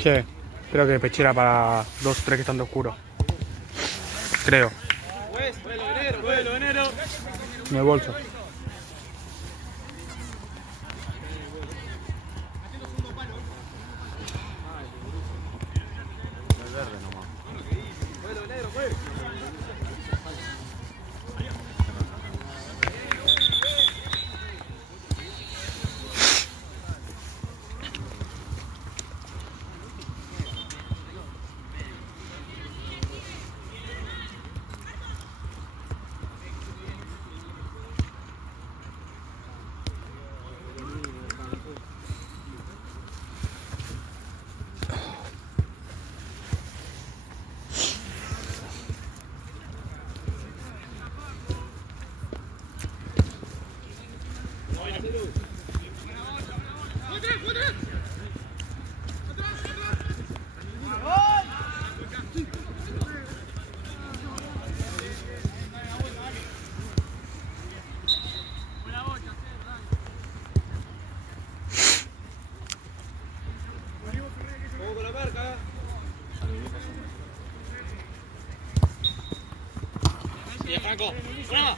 Che, creo que pechera para 2-3 que están de oscuro. Creo. En el bolso. Franco, ¡brava!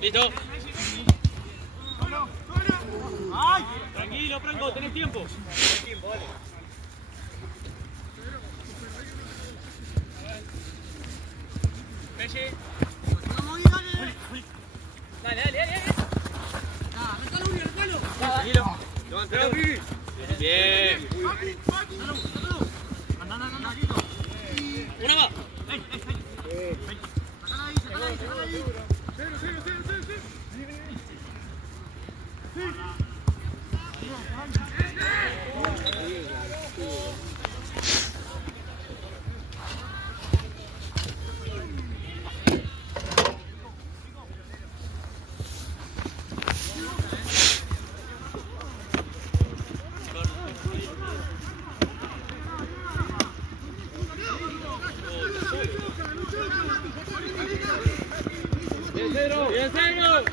Listo. Tranquilo, Franco, tenés tiempo. Dale, dale, dale. Tranquilo. Levantalo. Bien. Una más. Bien, cero.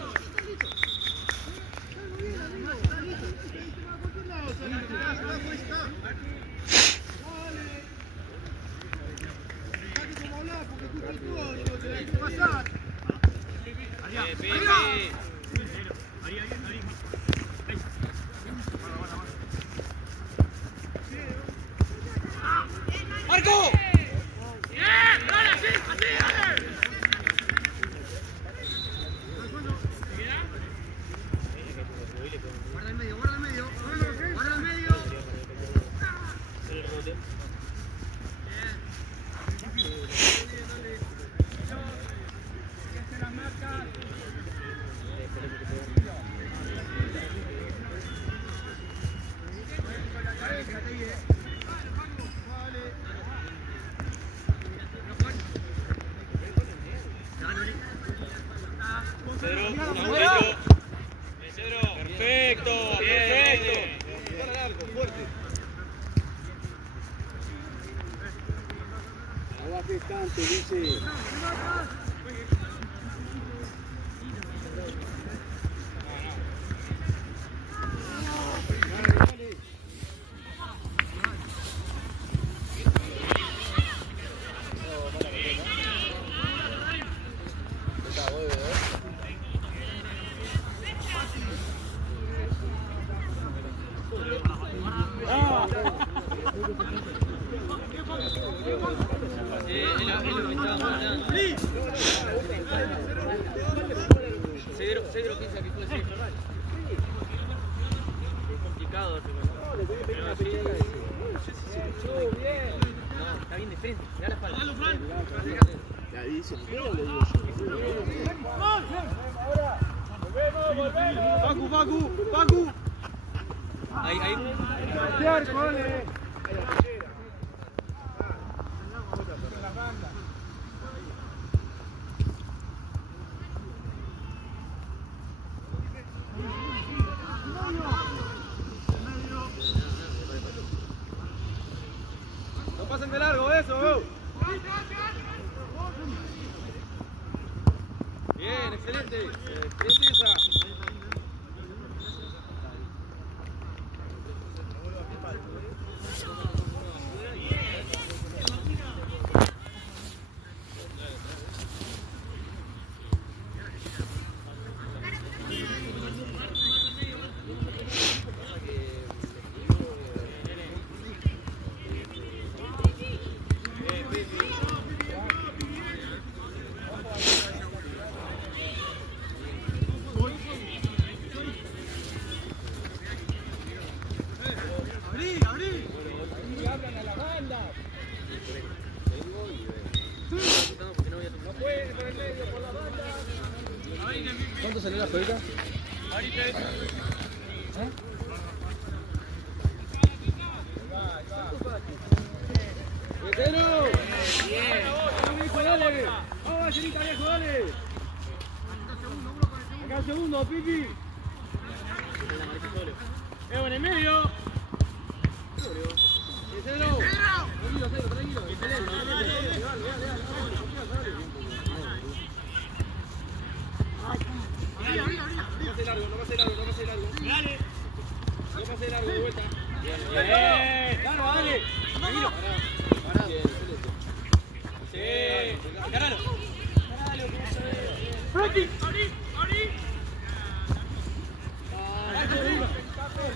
¡Marco! ¡Bien! ¡Dale, así! ¡Así, dale! Guarda el medio, guarda el medio. Guarda el medio. Perfecto, perfecto. Agua bastante, dice. Cedro piensa que puede ser. Es complicado. Pero sí. No, está bien de frente. Da la espalda. Ya dice, pero le digo yo. Facu. Ahí. No pasen de largo, eso. Bien, excelente. Empieza. ¿Cuánto salió la juega? ¡Tercero! ¡Viejo, dale! ¡Vamos, Gallinita, viejo, dale! Acá el segundo, Pipi. En el medio. Tercero. Tranquilo, tranquilo. No pase largo. Dale. No pase largo de vuelta. Bien. Claro, dale. Tranquilo. Pará. Sí. Encaralo. Frankie. Abrí.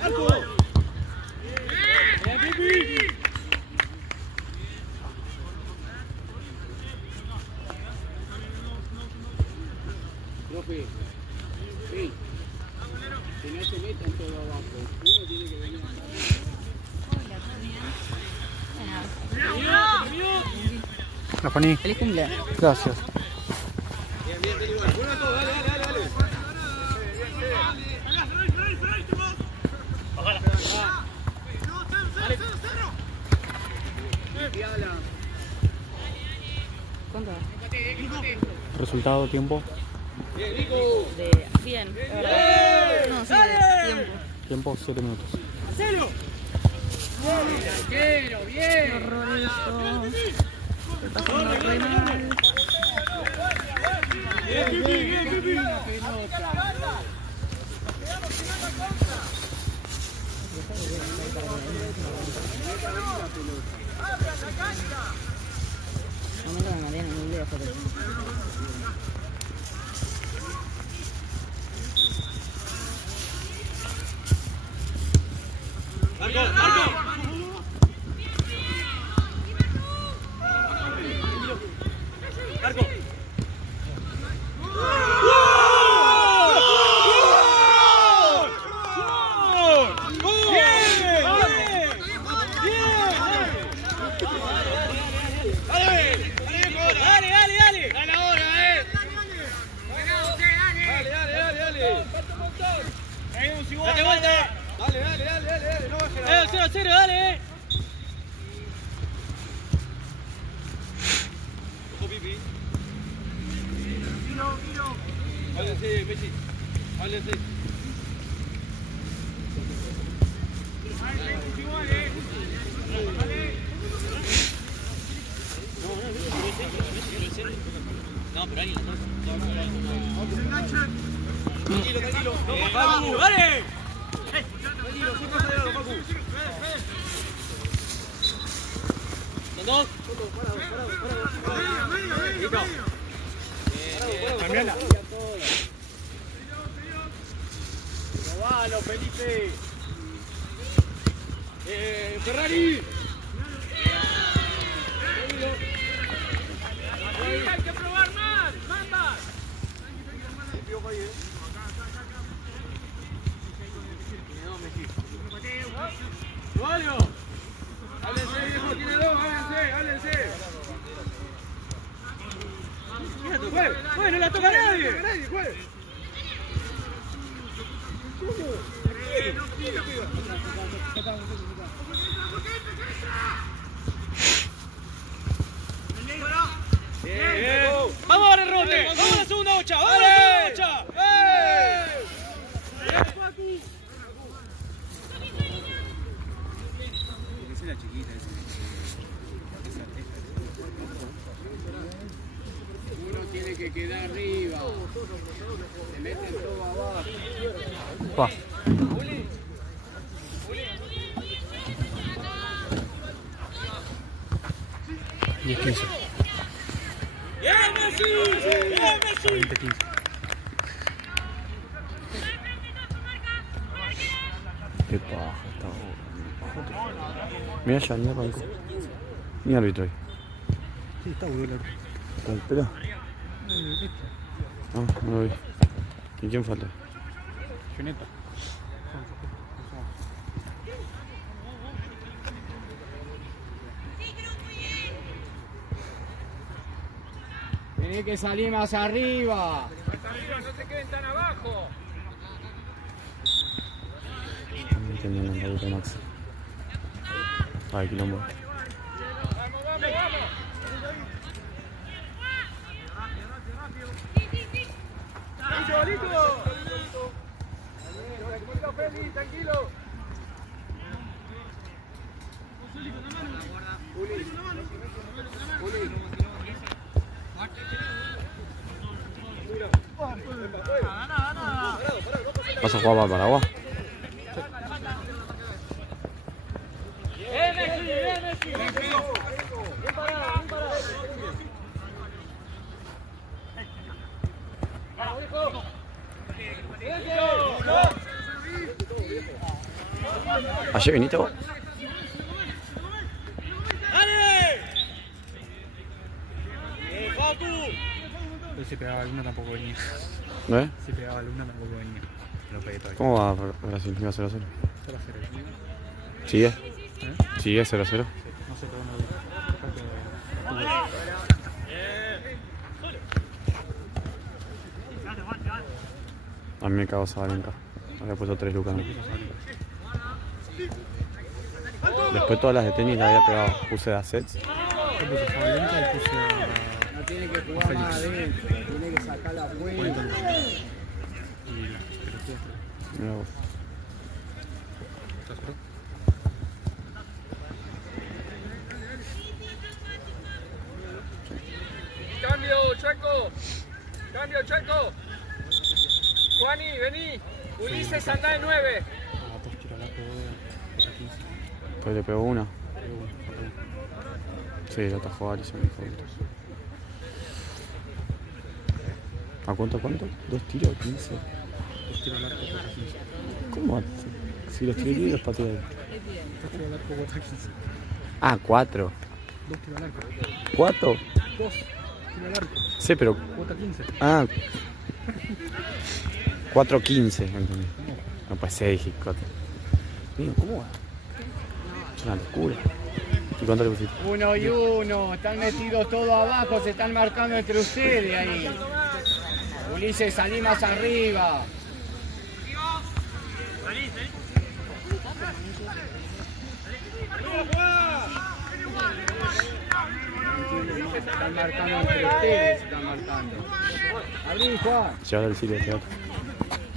Arco. Bien, Pipi. Profe. Sí. Que no se metan todo abajo. Uno tiene que venir. La Fanny. Feliz cumpleaños. Gracias. Bien, bueno todo, dale. ¿Cuánto? Resultado, tiempo. Bien, la verdad. No, sí, de tiempo. Tiempo 7 minutos. Arquero, bien. Qué horror esto. Estoy pasando re mal. Bien. No me lo Mariana, no olvides por eso. Arco. Dale vuelta. Dale. No bajes la 0-0, dale. Ojo, Pipi. Háblense, Messi. Háblense. No, pero alguien Tranquilo. Facu, dale. Tranquilo, sin pasar de lado, Facu. Son dos. Listo. Cambiala. Robalo, Felipe. Ferrari. Hay que probar más. ¡Mario! ¡Háblense, viejo! ¡Tiene dos! ¡Háblense! ¡Juegue! ¡No la toca nadie! ¡Juegue! Bien. ¡Vamos a Rebote! ¡Vamos a la segunda ocha! ¡Vamos a la segunda ocha! La chiquita uno tiene que quedar arriba, se meten todo abajo. Va. Y 15. ¡Bien, Messi! 20-15. Qué paja esta hora. Mira ya, mira banco. Mira árbitro ahí. Sí, está bueno. Espera. No lo vi. ¿Y quién falta? Juneta. Tenés que salir más arriba. Más arriba, no se queden tan abajo. No entiendo nada de Max. Ay, quilombo. Vamos, vamos, vamos. ¡Listo, listo! Tranquilo, Feli, tranquilo. ¿Vas a jugar para Paraguay? Messi! ¡Bien, Messi! Bien parado, bien parado. ¡Vamos, hijo! ¿Ayer viniste vos? Pero si pegaba alguna tampoco venía. ¿No es? Si pegaba alguna tampoco venía. Lo pegué todavía. ¿Cómo va Brasil? Iba 0-0. 0-0. ¿Sigue? ¿Eh? ¿Sigue 0-0? No sé, pero no. A mí me cago Sabalenka. Había puesto 3 lucas. ¿No? Después todas las de tenis las había pegado. Puse de assets. Yo puse Sabalenka y puse No tiene que jugar más adentro, tiene que sacar la a vuelta. Pointon. Y las pelotudas. Mirá vos. ¿Estás pro? ¡Cambio, Chaco! ¡Cambio, Chaco! Juani, vení. Ulises, anda de 9. A dos tiros al arco, otra 15. Pues le pegó una. Pegó uno, pegó uno. Sí, lo atajó Alisson, hijo de puta. ¿A cuánto? ¿2 tiros? 15. Dos tiros al arco, otra 15. ¿Cómo? Si los tiré libres, pateé. Dos tiros al arco, otra 15. Ah, 4. Dos tiros al arco. ¿4? Dos tiros al arco, Sí, pero. otra 15. Ah. 4-15, entendí. No puede ser, dije 4. Mío, ¿cómo va? Es una locura. ¿Y cuánto le pusiste? 1 y 1, están metidos todos abajo, se están marcando entre ustedes ahí. Ulises, salí más arriba. Están marcando entre ustedes, se están marcando. Abrí, Juan. Llevar al Sirio, teatro.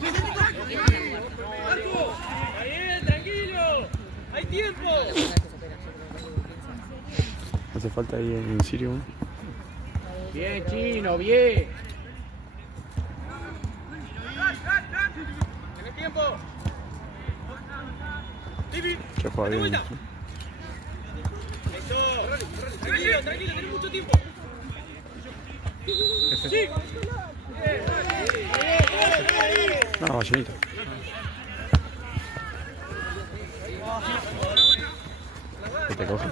¡Está bien, tranquilo! ¡Hay tiempo! Hace falta ahí en Sirio. ¿No? Bien, Chino, bien. ¿Tenés tiempo? Tibi, Que juega bien. vuelta. Eso. Tranquilo, tranquilo, tenés mucho tiempo. Sí. No, ballenita. ¿Qué te coge?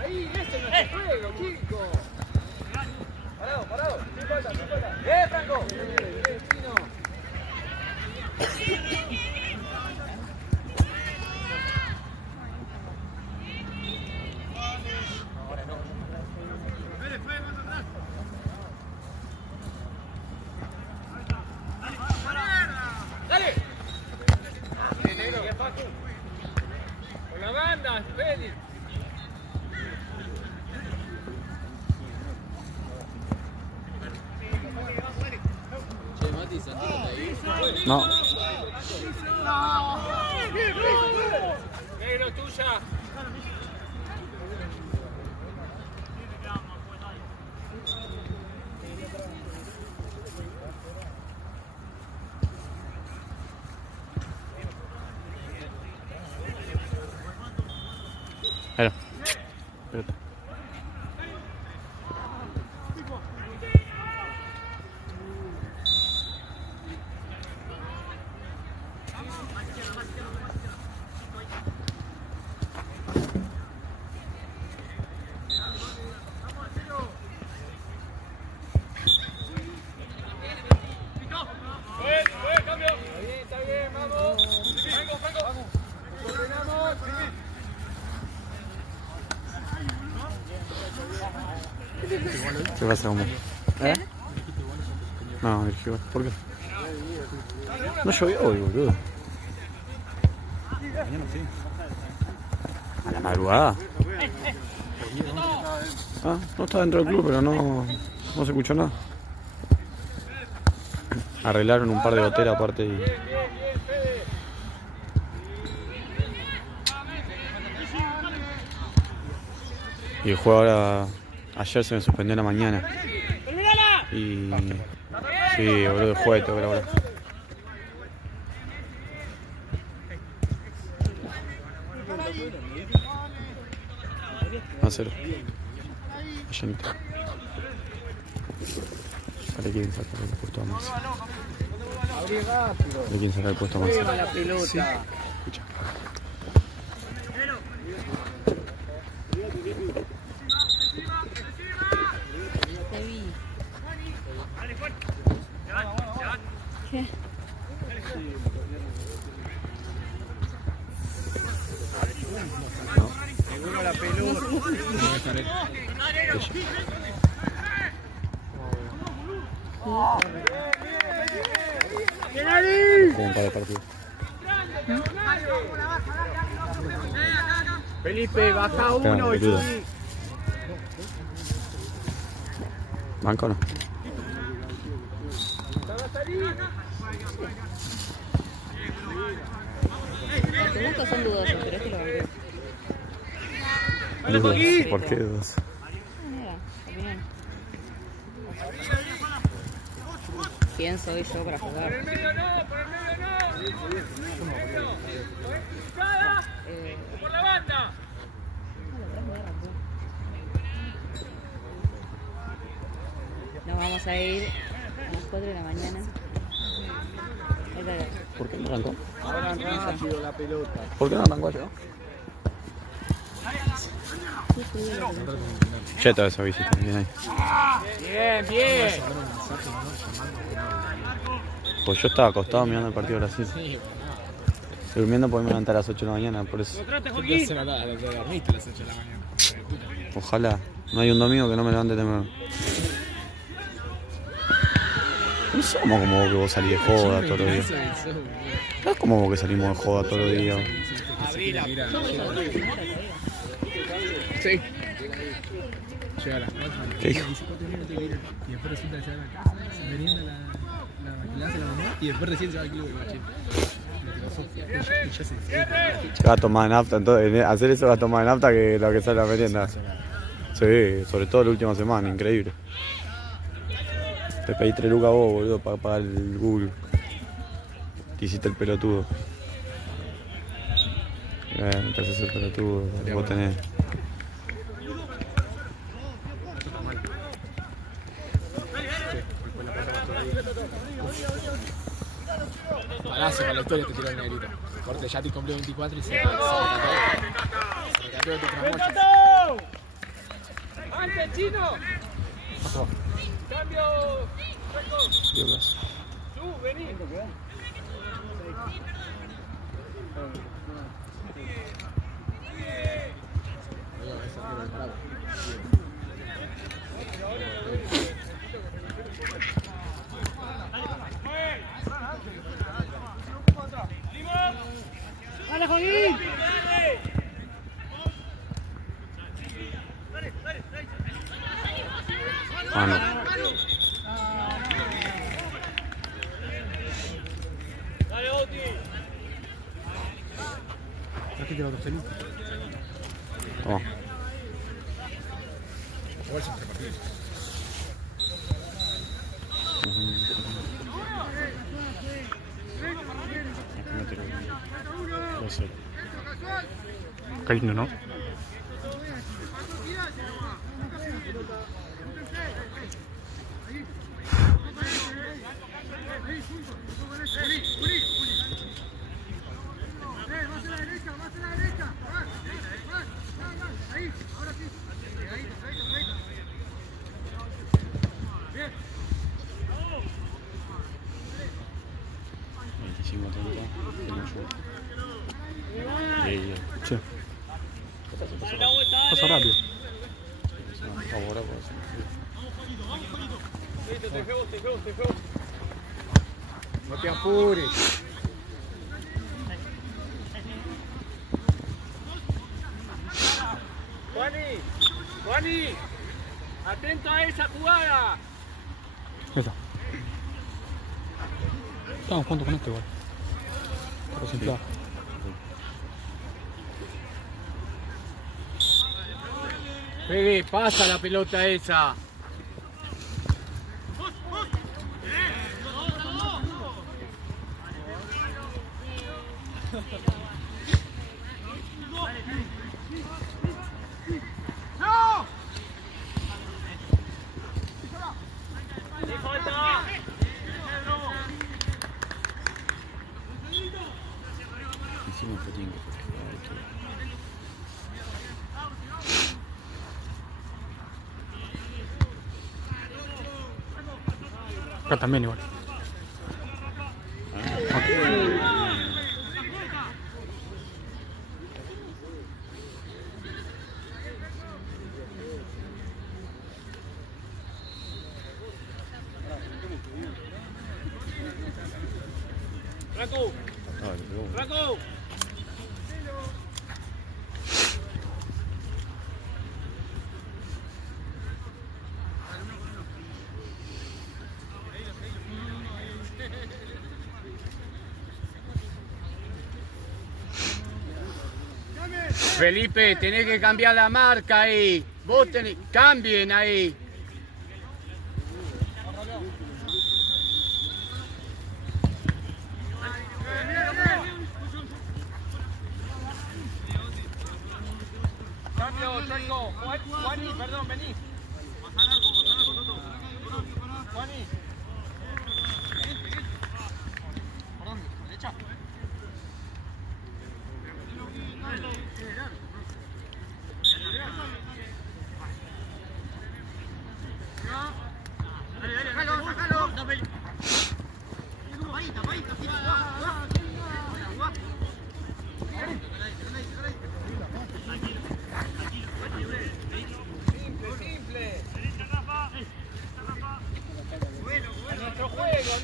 Ahí, ese no es el juego, chico. Parado, parado. Sin falta, sin falta. Franco! Bien, Chino. ¡Dale! Bien, negro. Bien, Paco. Con la banda, Félix. No. Negro, tuya. Era. Espérate. Cambio. Está bien, vamos. Franco, Franco. Ordenamos. ¿Qué pasa, Humo? ¿Eh? No, dije, ¿por qué? No llovió hoy, boludo. Mañana sí. A la madrugada. Ah, no estaba dentro del club, pero no se escuchó nada. Arreglaron un par de goteras aparte y el juego ahora. Ayer se me suspendió en la mañana. Y. Sí, boludo, el juego tengo que grabar. 1-0. Llenito. Le quieren sacar el puesto a Maxi. Abrí rápido. Le quieren sacar el puesto a Maxi. Lleva la pelota. Escucha. Te vi. ¿Qué? Seguro la pelota. Como un par de partidos. Felipe, baja Claro, uno y boludo. subí. ¿Banco o no? Los gustos son dudosos, pero este lo banqué. Dudas. ¿Por qué dudas? Mira, opinión. ¿Quién soy yo para jugar? ¡Por la banda! Nos vamos a ir a las 4 de la mañana. ¿Por qué no arrancó? Abran rápido la pelota. ¿Por qué no arrancó yo? Cheta esa visita, bien ahí. Bien, bien. Pues yo estaba acostado mirando el partido de Brasil. Durmiendo porque me levanté a las 8 de la mañana, por eso. Dormiste a las 8 de la mañana. Ojalá. No hay un domingo que no me levante temprano. No somos como vos que vos salís de joda todos los días. No es como vos que salimos de joda todos los días. Abrí la Sí. Llega a las 4. ¿Qué dijo? Y después resulta que se va a la casa, se merienda la hace la mamá y después recién se va al club de machín. Y ya se Va a tomar nafta, entonces hacer eso va a tomar nafta que lo que sale a la merienda. Sí, sobre todo la última semana, increíble. Te pedí 3 lucas vos, boludo, para pagar el Google. Te hiciste el pelotudo. Te haces el pelotudo, vos tenés. Palacio para la historia te tiró el negrito. Corte, ya te cumplió 24 y se me cayó de tu trasmocho. ¡Antes, chino! ¡Cambio! Vení. ¡Dale, Joaquín! Ah, no. ¡Dale, Oti! Trajiste la torcelita. Toma. Igual son 3 partidos. Qué lindo, ¿no? Che. Pasa rápido. Ahora pues. Listo, te juego. No te apures. Juani, atento a esa jugada. Ahí está. Estamos juntos con este igual. Pero sin plan. Fede, pasa la pelota esa. Encima que tiene que Acá también igual. Raco, Raco. Felipe, tenés que cambiar la marca ahí. Vos tenés, cambien ahí. Cambio, Chaco. Juani, perdón, vení. Juani.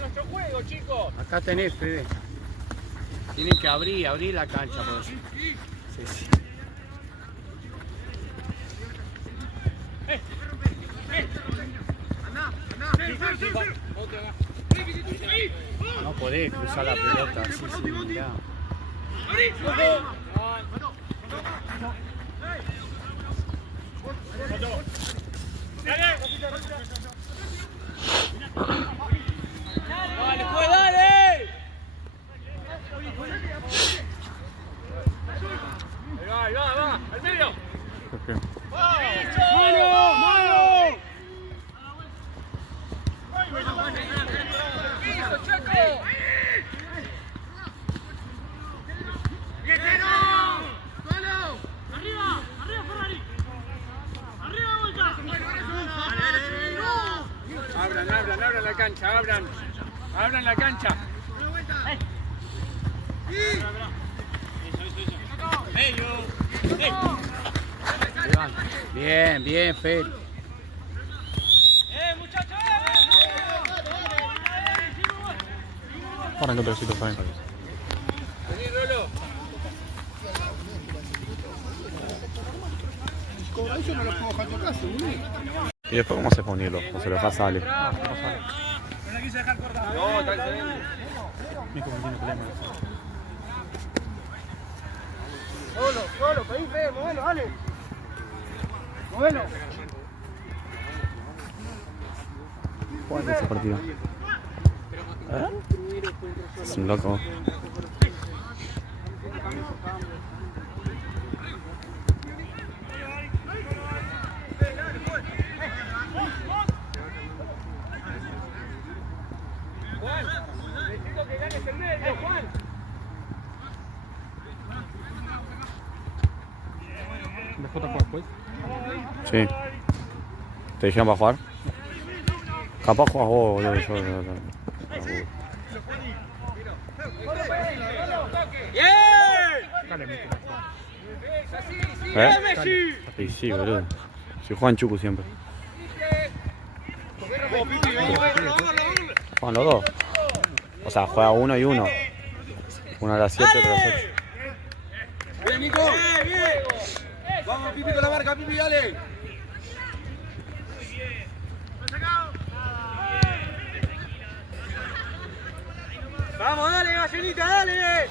Nuestro juego, chicos. Acá tenés, Fede. Tienen que abrir la cancha. Pues. Sí, sí. No podés cruzar la pelota así sin mirar. Dale, pues, dale. Ahí va, al medio. ¡Mano! ¡Piso, Chaco! Abran la cancha, abran la cancha. Bien, bien, Fede. Muchachos. Arranca trocito, Fabián. Vení, Rolo. ¿Y después cómo se pone hielo? ¿O se lo deja salir? No, está excelente. Mico no tiene problema. Solo, pedí fe, movelo, dale. Movelo. ¿Cuál es ese partido? ¿Eh? Es un loco. Juan, necesito que ganes el medio, Juan. ¿Después te juegas, pues? Sí. ¿Te dijeron para jugar? Capaz juegas vos, boludo. ¡Bien! Dale, Mico. ¿Eh? Sí, sí, boludo. Si juegan Chucu siempre. Juegan los dos. O sea, juega uno y uno. Uno a las 7, otro a las 8. Bien, Nico. Bien. Vamos, Pipi con la marca, Pipi, dale. Vamos, dale, gallinita, dale.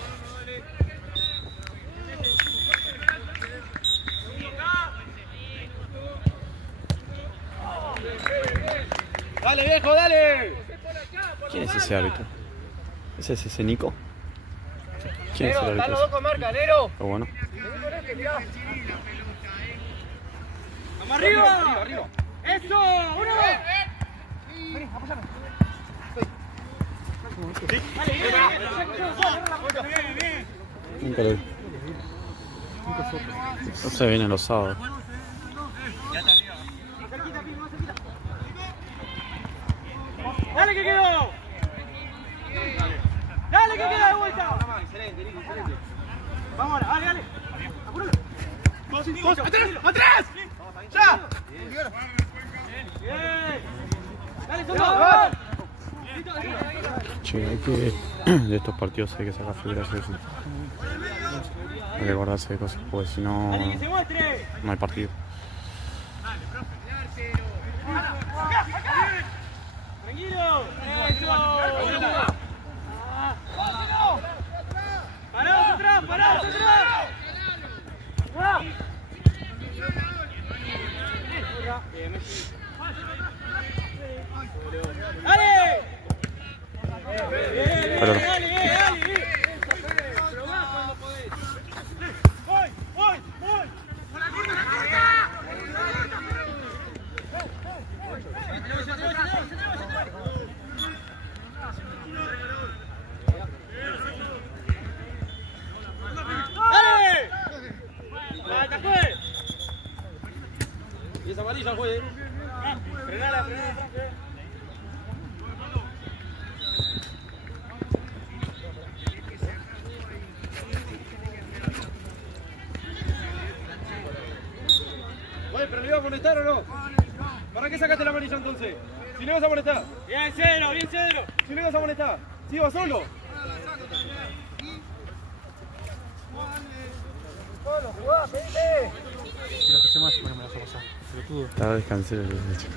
Dale, viejo, dale. ¿Quién es ese árbitro? ¿Ese es ese Nico? ¿Quién es el Están árbitro? los dos con marca, Nero. Pero bueno. ¡Vamos arriba! ¡Arriba! ¡Eso! ¡Uno! Nunca lo vi. No se vienen los sábados. ¡Dale que quedó! ¡Dale que queda de vuelta! Excelente, Nico, excelente. Vamos ahora, dale, dale. Apúralo. ¡Atrás! ¡Ya! Bien. Dale, Soto. Che, hay que. De estos partidos hay que sacar federaciones. Hay que acordarse de cosas, porque si no. Dale, que se muestre. No hay partido. Tranquilo. Eso. Parados atrás, parados atrás. ¡Dale! Perdón. ¡Dale, dale! Probá cuando podés. ¡Voy! ¡Dale! ¡La atacó! Y esa amarilla al juez. Frenala. Oye, ¿pero le iba a molestar o no? ¿Para qué sacaste la amarilla entonces? Si no ibas a molestar. Bien, Cedro. Si no ibas a molestar. Si ibas solo. Lo que sé más, bueno, me la vas a pasar. Pelotudo. Estaba descansé el chico.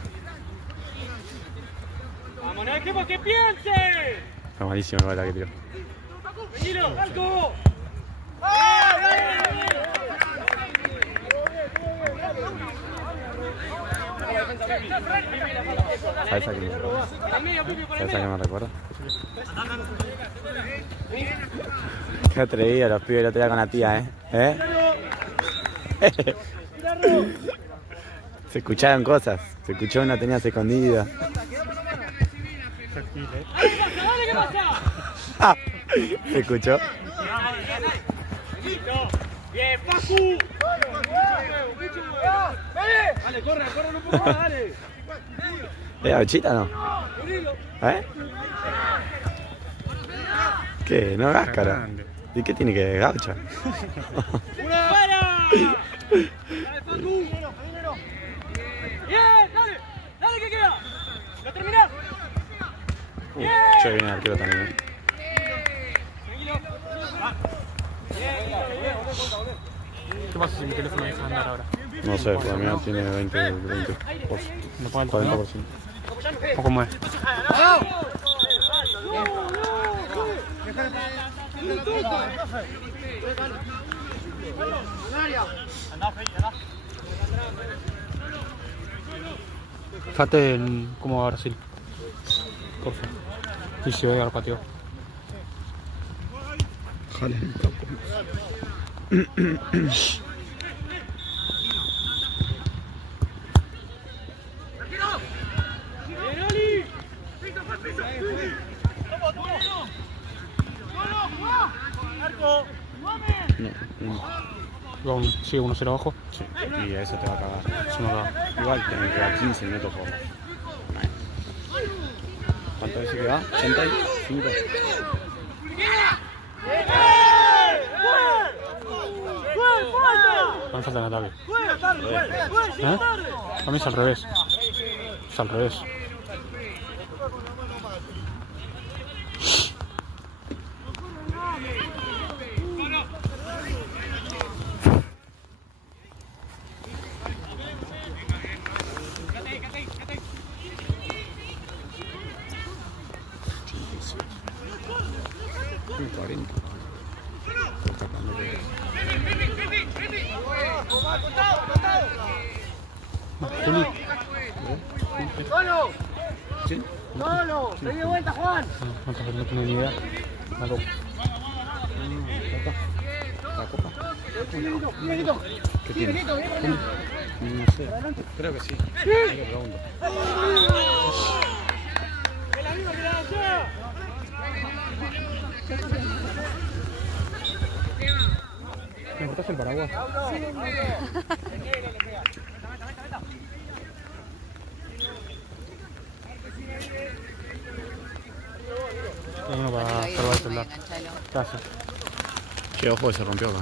¡Vámonos, equipo, que piense! Está malísimo igual la que tiró. ¡Tranquilo! ¡Alto! ¿Sabes a qué me recuerda? ¿Sabes a qué me recuerda? Qué atrevido los pibes el otro día con la tía, Se escucharon cosas. Se escuchó una tenías escondida. ¡Dale, qué pasa! Ah, ¿se escuchó? ¡Bien, Facu! Dale, corre un poco más, dale. ¿Ochita no? ¿Eh? ¿Qué? ¿No gáscara? ¿Y qué tiene que gaucha? ¡Una! ¡Para! ¡Dale, Facu! ¡Bien! ¡Dale! ¡Dale que queda! ¡Lo terminás! Che, viene el arquero también, Tranquilo. ¿Qué pasa si mi teléfono deja de andar ahora? No sé, pero mí tiene 20%. ¿No puedo 40%. ¿O cómo es? Fíjate en cómo va Brasil. Por favor. Y si voy al patio. Jale el campo. ¡Bien, Oli! Sigue 1-0 abajo. Sí, y a eso te va a cagar. Se me acaba. Igual tenés que dar 15 minutos por. ¿Cuánto dice que va? 85. ¡Gol! ¡Falta! No falta en ataque. Juega tarde, juega ¿Eh? tarde. A mí es al revés. Es al revés. Juli. ¡Solo! ¿Sí? ¡Solo! ¡Te de vuelta, Juan! No tengo ni idea. Una copa. ¿La copa? ¿Qué tiene? No sé. Creo que sí. Ahí le pregunto. ¡Es la misma que la de ayer! ¿Me cortaste el paraguas? Hay uno para probar el celular. Enganchalo. Gracias. Che, ojo que se rompió acá.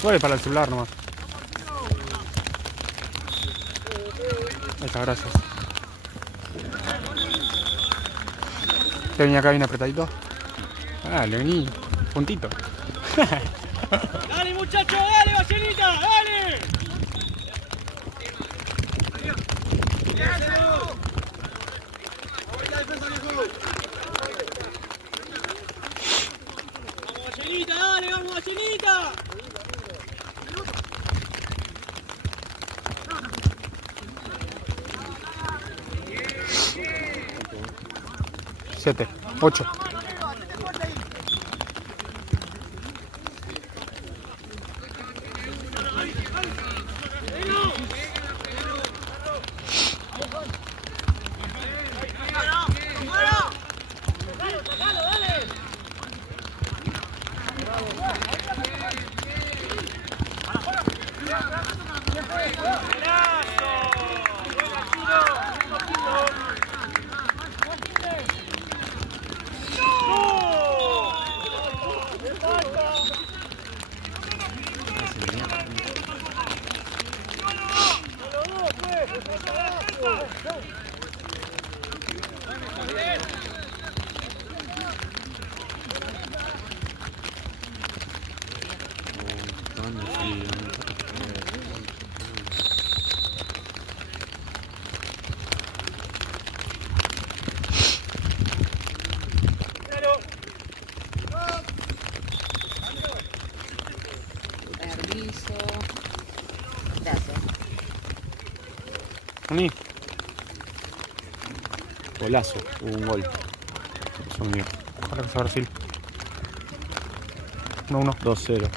Suave para el celular nomás. Ahí está, gracias. ¿Te venía acá bien apretadito? Ah, le vení puntito. ¡Dale, muchacho! ¡Dale, Vaselita! ¡Dale! ¡Vamos, Vaselita! ¡Dale, vamos, Vaselita! 7, 8. Permiso. Gracias. Uní. Golazo, hubo un gol. Son míos. Ojalá que sea Brasil. 1-1. 2-0.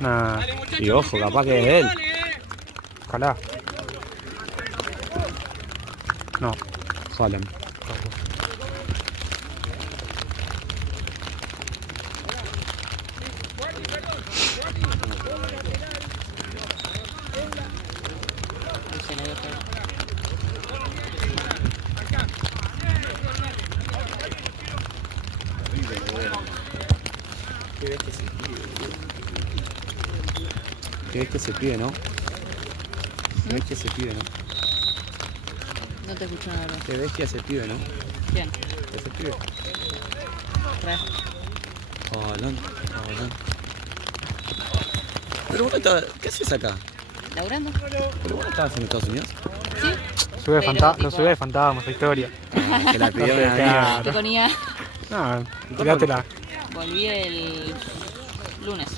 Nah, Y ojo, capaz que es él. ojalá. No. Haaland. Se la dejo. ¿Qué ves que se pide, no? ¿Qué ves que se pide, no? No te escucho nada. ¿Qué ves que se pide, no? Bien. ¿Qué se pide? Trae. Haaland. Pero vos no estás... ¿Qué haces acá? ¿Laburando? ¿Pero vos no estabas en Estados Unidos? Sí. Sube Pero, lo tipo- sube de fantasmas, la historia. Que la pidió una Claro. amiga. ¿Qué ponía? No, tirátela. Volví el lunes.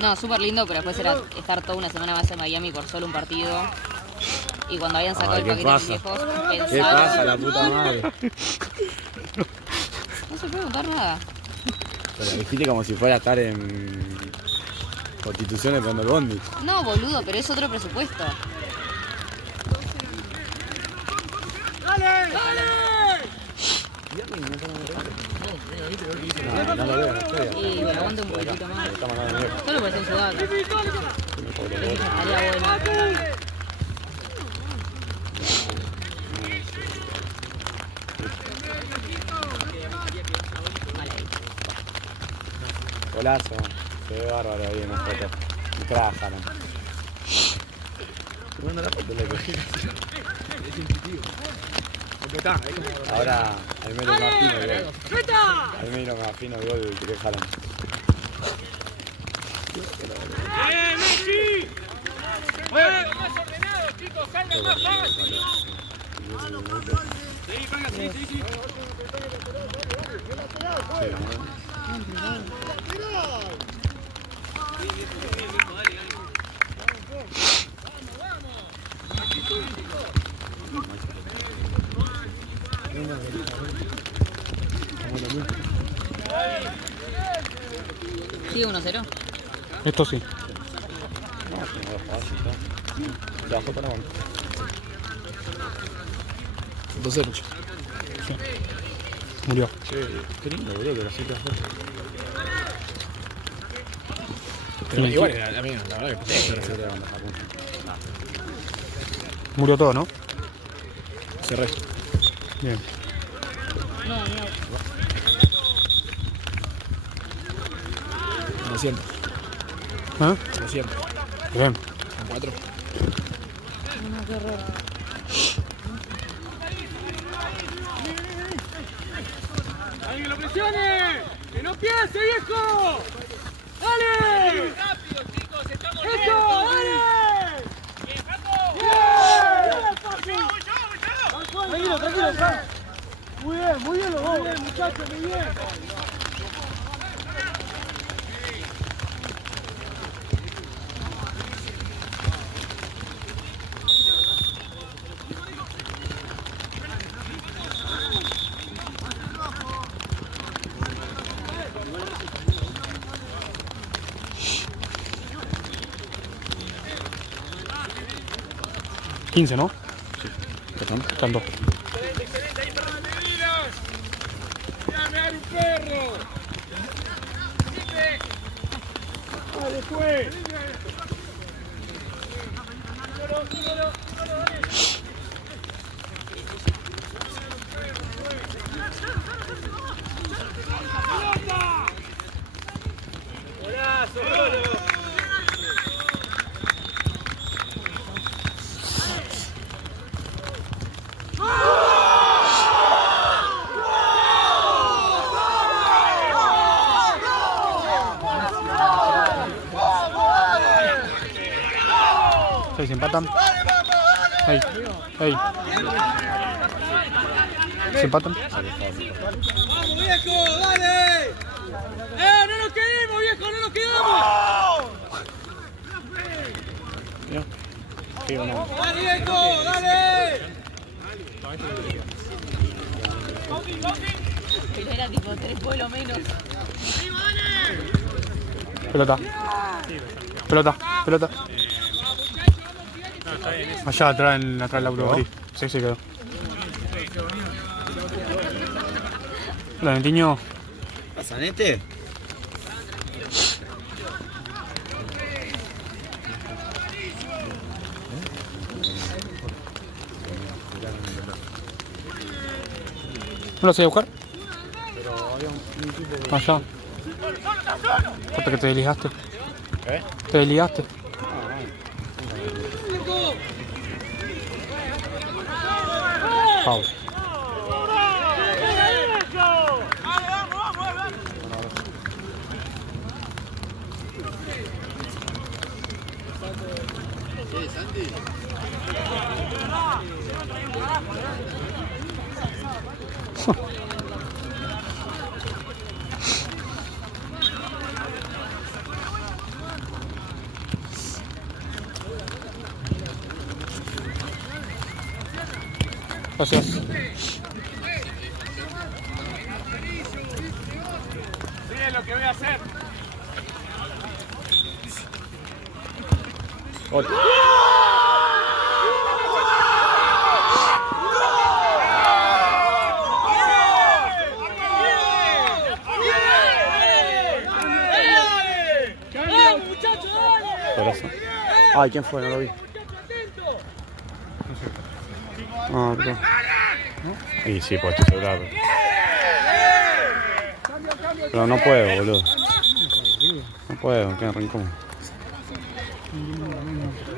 No, súper lindo, pero después era estar toda una semana más en Miami por solo un partido. Y cuando habían sacado Ay, el ¿qué paquete pasa? viejos, ¿Qué pensaron... pasa, la puta madre? No se puede contar nada. Pero dijiste como si fuera a estar en Constitución esperando el bondi. No, boludo, pero es otro presupuesto. No lo veo, no estoy. Y me aguanto un poquitito más. Está mandando mierda. Solo por ser sudaca. Estaría bueno. Golazo. Se ve bárbaro ahí en la foto. Me trabajaron. Bueno, la foto le cogí. Es intuitivo. Porque está, es como... Ahora, ahí me lo imagino el gol. ¡Meta! Ahí me lo imagino el gol que dejaron. ¡Bien, Messi! Más ordenado, chicos, salgan más fácil. Sí, venga, sí, sí, sí. Sigue 1-0. Esto sí. Ya, foto no. 2-0. Sí. Murió. Qué lindo, boludo, que la saque a foto. Pero igual, la verdad que murió todo, ¿no? Cerré. Bien. Me siento. ¿Ah? Me siento. Bien. 4. ¡Alguien que lo presione! ¡Que no piense, viejo! ¡Dale! Rápido, chicos, estamos ¡Eso! ¡Dale! Tranquilo, tranquilo, Fran. Muy bien los dos. Muy bien, muchachos, muy bien. Sí. 15, ¿no? Sí. Están 2. ¡Dame un perro! ¡Dale, fue! ¡Golazo, golazo! Se empatan. Ahí. Ahí. Se empatan. ¡Vamos, viejo! ¡Dale! ¡No nos quedemos, viejo! ¡No nos quedamos! Mira. Sí, o no. ¡Dale, viejo! ¡Dale! Pero era tipo 3 pueblos menos. Pelota. Pelota. Allá atrás del auto gris. Sí, quedó. Hola, Netiño. ¿Pasanete? ¿No lo hacía buscar? Allá. Hasta que te desligaste. ¿Qué? Te desligaste. Foul. Gracias. Miren lo que voy a hacer. Otro. Ay, ¿quién fue? No lo vi. Ah, perdón. Y sí, pues tu celular. Pero no puedo, boludo. No puedo, me queda re incómodo.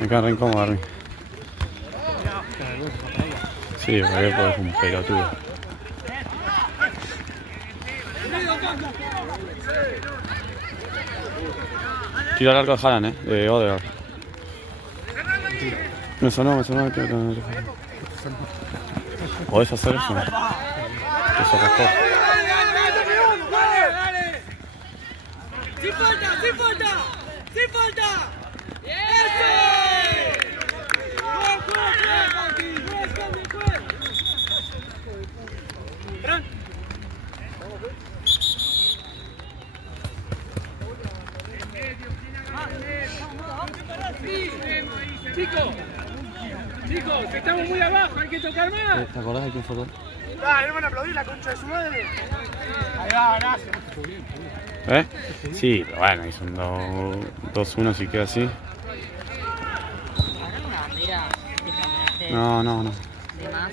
Me queda re incómodo a mí. Sí, porque es un pelotudo. Tira al arco de Haaland, de Odegaard. Me sonó que ¿podés hacer eso? Eso es mejor. ¡Sin falta! ¡Sin falta! ¡Sin falta! ¡Eso! Chicos, que estamos muy abajo, hay que tocar más. ¿Te acordás de quién fue gol? Dale, no van a aplaudir la concha de su madre. Ahí va, gracias. Sí, pero bueno, hizo un 2-1 si queda así. ¿Habrá una bandera diferente No. de más?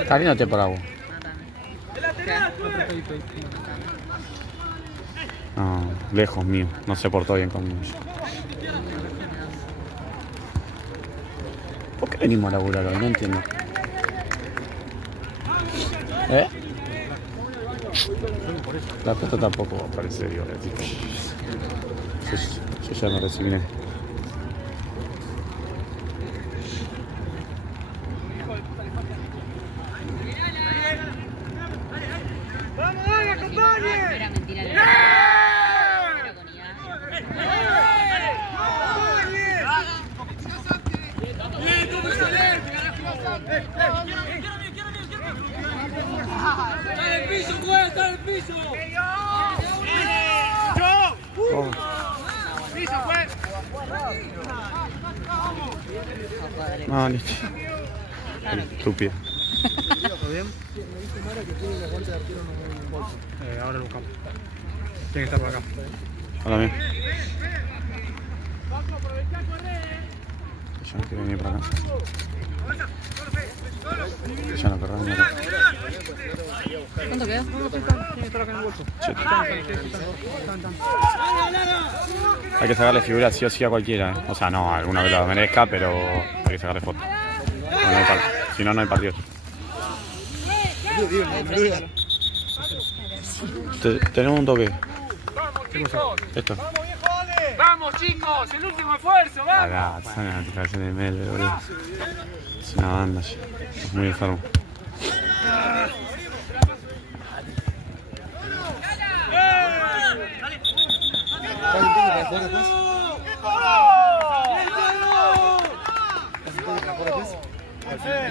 Está viéndote por agua. No, lejos mío. No se portó bien conmigo. ¿Por qué venimos a laburar hoy? No entiendo. La foto tampoco va a parecer igual, así que yo ya me resigné. ¡Vamos, dale, acompañe! Era mentira. Era con IA. ¡Está en el piso, juega! ¡Está en el piso! No, listo. Estúpido. ¿Todo bien? Me dice Mara que tiene la guancha de arquero no en bolso. Ahora lo buscamos. Tiene que estar por acá. Hola, bien. Ya no quiero venir para acá. Ya no querrá venir acá. ¿Cuánto queda? Tiene que estar acá en el bolso. Hay que sacarle figura sí o sí a cualquiera. O sea, no, a alguna que lo merezca, pero hay que sacarle foto. Si no, no hay partido. Tenemos un toque. Esto. ¡Vamos, chicos! ¡El último esfuerzo! ¡Vamos! Acá, son las notificaciones de mail, boludo. Es una banda ya. Es muy enfermo.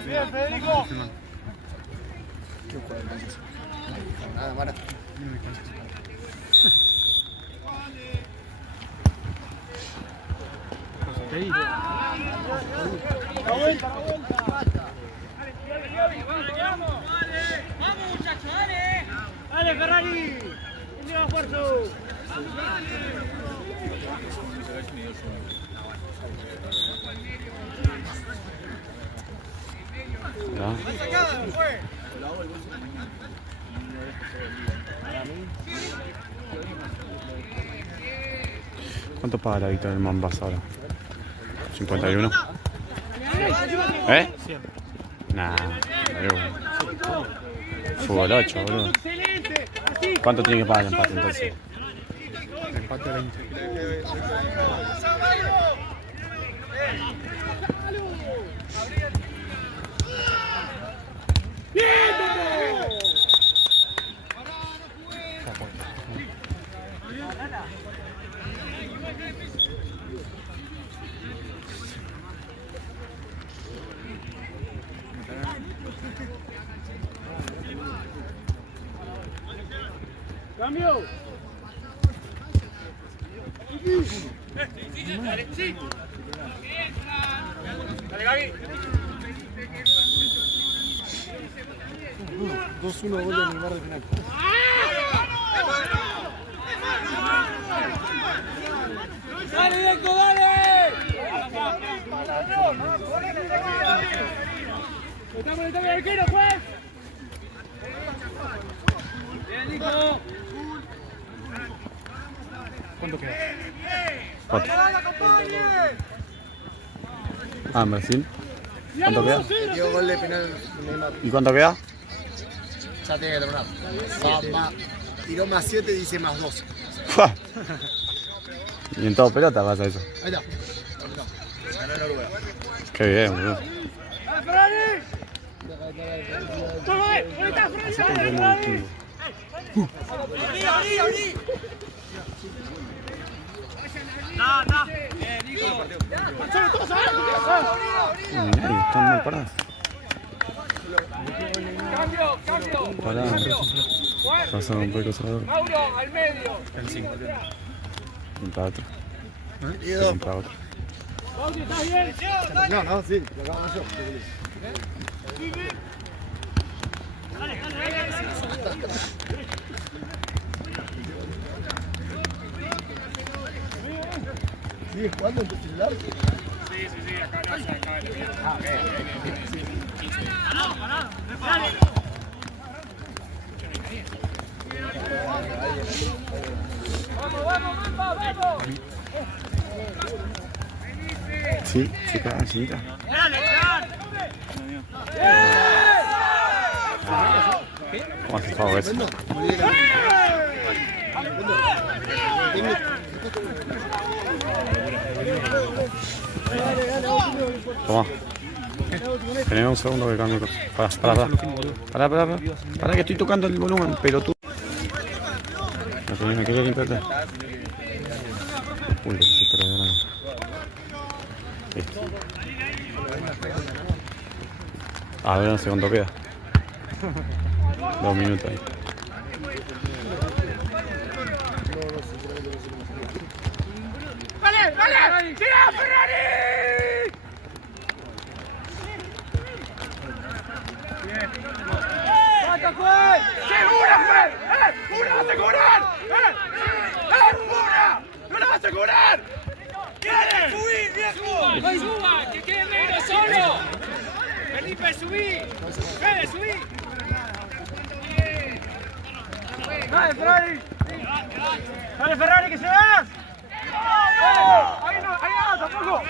¡Bien, Federico! Nada, Mara. ¡Vamos, muchachos, dale! ¡Dale, Ferrari! ¡Última esfuerzo! ¿Ya? ¿Cuánto paga la Víctor del Mambas ahora? ¿51? Nah, fútbol 8, boludo. ¿Cuánto tiene que pagar el empate entonces? Empate 20. ¡Cambio! Dale, Gaby. 2-1 gol de Neymar de final. ¡Dale, Deco, dale! ¡Estamos en el arquero, pues! ¡Bien, Nico! ¿Cuánto queda? 4. Ah, en Brasil. ¿Cuánto queda? Dio gol de penal Neymar. ¿Y cuánto queda? Ya tiene que terminar. Tiró más 7 y dice más 12. ¡Fua! Y en todo pelota pasa eso. Ahí está. Ganó Noruega. Qué bien, boludo. Así comprendemos el equipo. Mirá, están mal parados. Parados. Pasaron un poco salvador. Mauro, al medio. Contra otro. Contra otro. No, sí, lo acabamos yo. ¿Sigues jugando en tu celular? Sí, acá no, acá. Vamos. Sí, se queda chiquita. ¿Cómo hace favor eso? Toma. Tenemos un segundo que cambio cosas. Pará que estoy tocando el volumen, pero tú. Me quería limpiarte. Uy, que se perdió la. Listo. A ver, un segundo queda. 2 minutos ahí. ¡Vale! ¡Tira, Ferrari! ¡Basta, Juan! ¡Segura, Juan! ¡Una vas a cobrar! ¡Una! ¡No la vas a cobrar! ¡Quiere! ¡Subí, viejo! ¡No suba! ¡Que quede menos solo! ¡Felipe, subí! ¡Fede, subí! ¡Dale, Ferrari! ¡Dale, Ferrari, que se vas! ¡Ahí no, tampoco!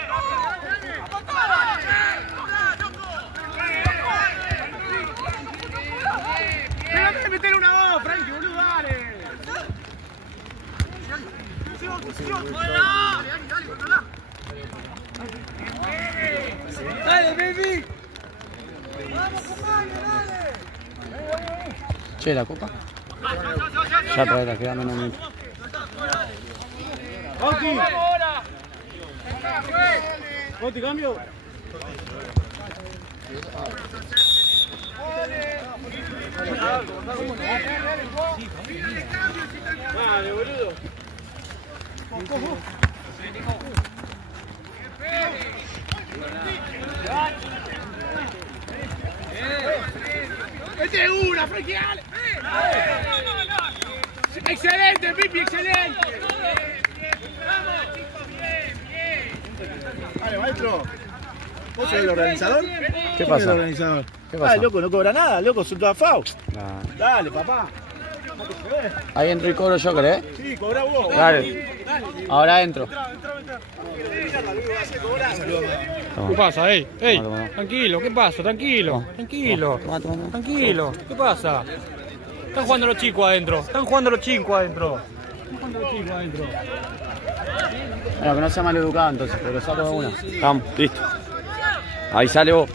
¡Tenés que meter una voz, Frankie, boludo, dale! ¡Dale, baby! ¡Vamos, compañero, dale! Che, la copa. Ya traerá, queda menos minutos. ¿Conti, cambio? Dale, boludo. ¡Mete una, Frankie! ¡Dale! ¡Excelente, Pipi! ¡Excelente! Dale, maestro. ¿Vos sos el organizador? ¿Qué pasa? el organizador? ¿Qué pasa? Ah, loco, no cobra nada, loco, son todas FAU. Nah. Dale, papá. Ahí entro y cobro yo, ¿querés? Sí, cobra vos. Dale. Ahora entro. ¿Qué pasa, ey? Toma. Tranquilo, ¿qué pasa? Tranquilo. Toma. Tranquilo. ¿Qué pasa? Están jugando los chicos adentro. Bueno, que no sea maleducado entonces, pero saco de una. Vamos, listo. Ahí sale vos.